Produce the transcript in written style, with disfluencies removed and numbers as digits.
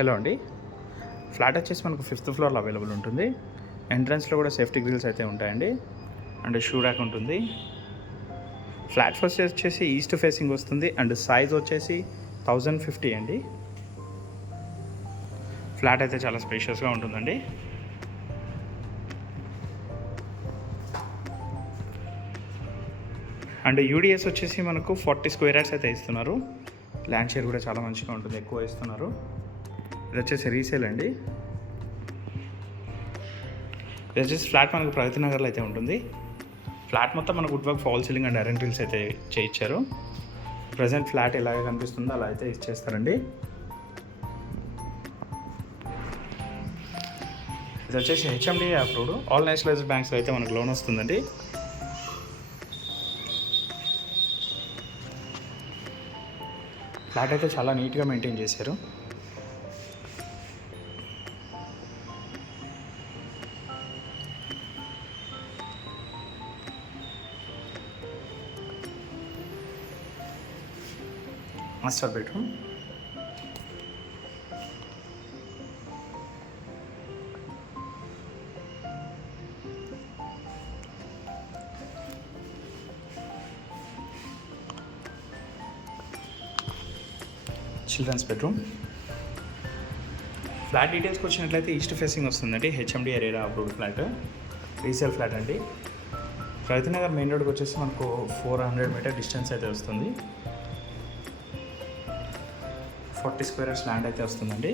హలో అండి. ఫ్లాట్ వచ్చేసి మనకు 5th ఫ్లోర్లో అవైలబుల్ ఉంటుంది. ఎంట్రన్స్లో కూడా సేఫ్టీ గ్రిల్స్ అయితే ఉంటాయండి. అండ్ షూ ర్యాక్ ఉంటుంది. ఫ్లాట్ ఫస్ట్ వచ్చేసి ఈస్ట్ ఫేసింగ్ వస్తుంది. అండ్ సైజ్ వచ్చేసి 1050 అండి. ఫ్లాట్ అయితే చాలా స్పేషియస్గా ఉంటుందండి. అండ్ యూడిఎస్ వచ్చేసి మనకు 40 స్క్వేర్ యార్డ్స్ అయితే ఇస్తున్నారు. ల్యాండ్ షేర్ కూడా చాలా మంచిగా ఉంటుంది, ఎక్కువ ఇస్తున్నారు. ఇది వచ్చేసి రీసేల్ అండి. ఇది వచ్చేసి ఫ్లాట్ మనకు ప్రగతి నగర్లో అయితే ఉంటుంది. ఫ్లాట్ మొత్తం మనకు wood work, fall ceiling and iron grills అయితే చేయించారు. ప్రజెంట్ ఫ్లాట్ ఎలాగ కనిపిస్తుందో అలా అయితే ఇచ్చేస్తారండి. ఇది వచ్చేసి HMDA approved. All nationalised banks అయితే మనకు లోన్ వస్తుందండి. ఫ్లాట్ అయితే చాలా నీట్గా మెయింటైన్ చేశారు. Master bedroom, children's bedroom. Flat డీటెయిల్స్కి వచ్చినట్లయితే ఈస్ట్ ఫేసింగ్ వస్తుందండి. HMD area approved flat, resale flat అండి. ప్రగతి నగర్ మెయిన్ రోడ్కి వచ్చేసి మనకు 400 మీటర్ డిస్టెన్స్ అయితే వస్తుంది. 40 స్క్వేర్ యార్డ్స్ ల్యాండ్ అయితే వస్తుందండి.